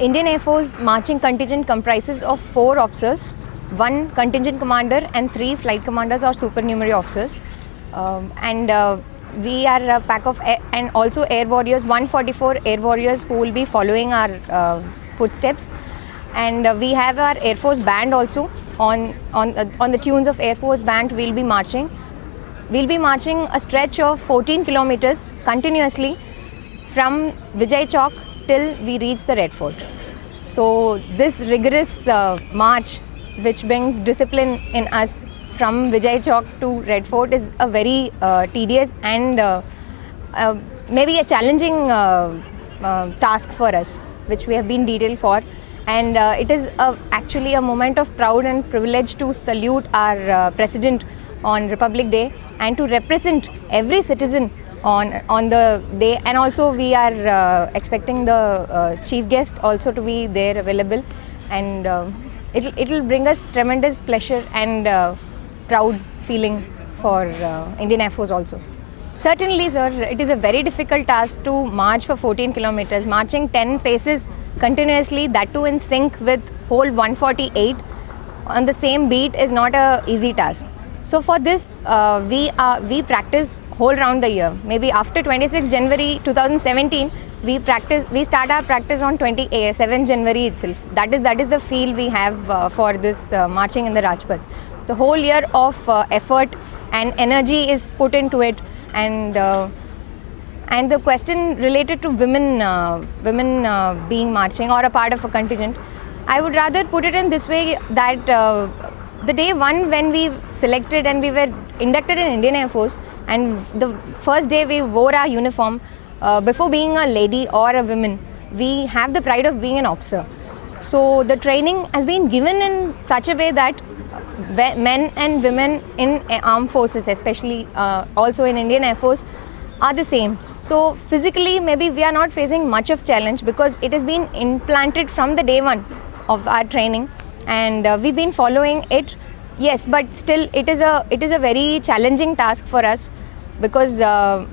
Indian Air Force marching contingent comprises of 4 officers, 1 contingent commander and 3 flight commanders or supernumerary officers. We are a pack of and also air warriors, 144 air warriors who will be following our footsteps. And we have our Air Force band also. On the tunes of Air Force band, we'll be marching. We'll be marching a stretch of 14 kilometers continuously from Vijay Chowk till we reach the Red Fort. So this rigorous march, which brings discipline in us from Vijay Chowk to Red Fort, is a very tedious and maybe a challenging task for us, which we have been detailed for. And it is actually a moment of pride and privilege to salute our President on Republic Day and to represent every citizen on the day. And also we are expecting the chief guest also to be there available, and it'll bring us tremendous pleasure and proud feeling for Indian Air Force also. Certainly, sir, it is a very difficult task to march for 14 kilometers. Marching 10 paces continuously, that too in sync with whole 148 on the same beat, is not a easy task. So for this, we practice whole round the year. Maybe after 26 January 2017, we start our practice on 27 January itself. That is the feel we have for this marching in the Rajpath. The whole year of effort and energy is put into it. And the question related to women being marching or a part of a contingent, I would rather put it in this way, that the day one when we selected and we were inducted in Indian Air Force, and the first day we wore our uniform, before being a lady or a woman, we have the pride of being an officer. So the training has been given in such a way that men and women in armed forces, especially also in Indian Air Force, are the same. So physically maybe we are not facing much of challenge because it has been implanted from the day one of our training, and we've been following it. Yes, but still it is a very challenging task for us, because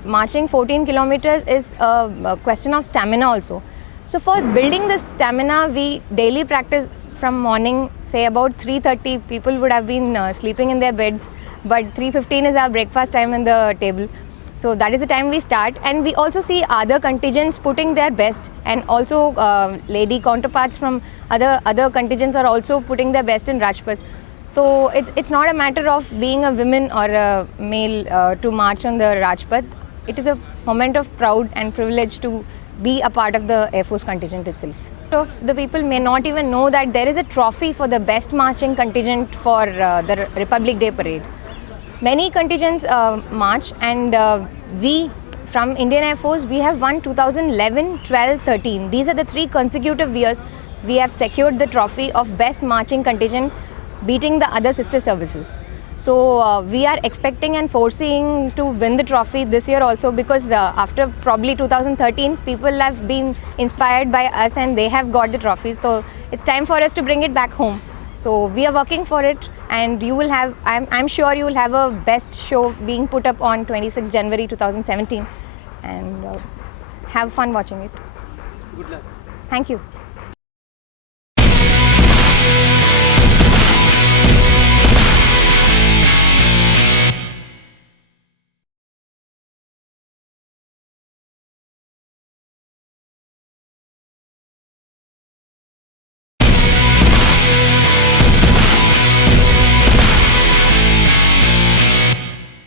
marching 14 kilometers is a question of stamina also. So for building this stamina, we daily practice from morning, say about 3:30, people would have been sleeping in their beds, but 3:15 is our breakfast time in the table. So that is the time we start, and we also see other contingents putting their best, and also lady counterparts from other contingents are also putting their best in Rajpath. So it's not a matter of being a woman or a male to march on the Rajpath. It is a moment of pride and privilege to be a part of the Air Force contingent itself. Of the people may not even know that there is a trophy for the best marching contingent for the Republic Day parade. Many contingents march, and we from Indian Air Force, we have won 2011, 12, 13. These are the 3 consecutive years we have secured the trophy of best marching contingent, beating the other sister services. So we are expecting and foreseeing to win the trophy this year also, because after probably 2013, people have been inspired by us and they have got the trophies. So it's time for us to bring it back home. So we are working for it, and you will have, I'm sure you will have a best show being put up on 26 January 2017, and have fun watching it. Good luck. Thank you.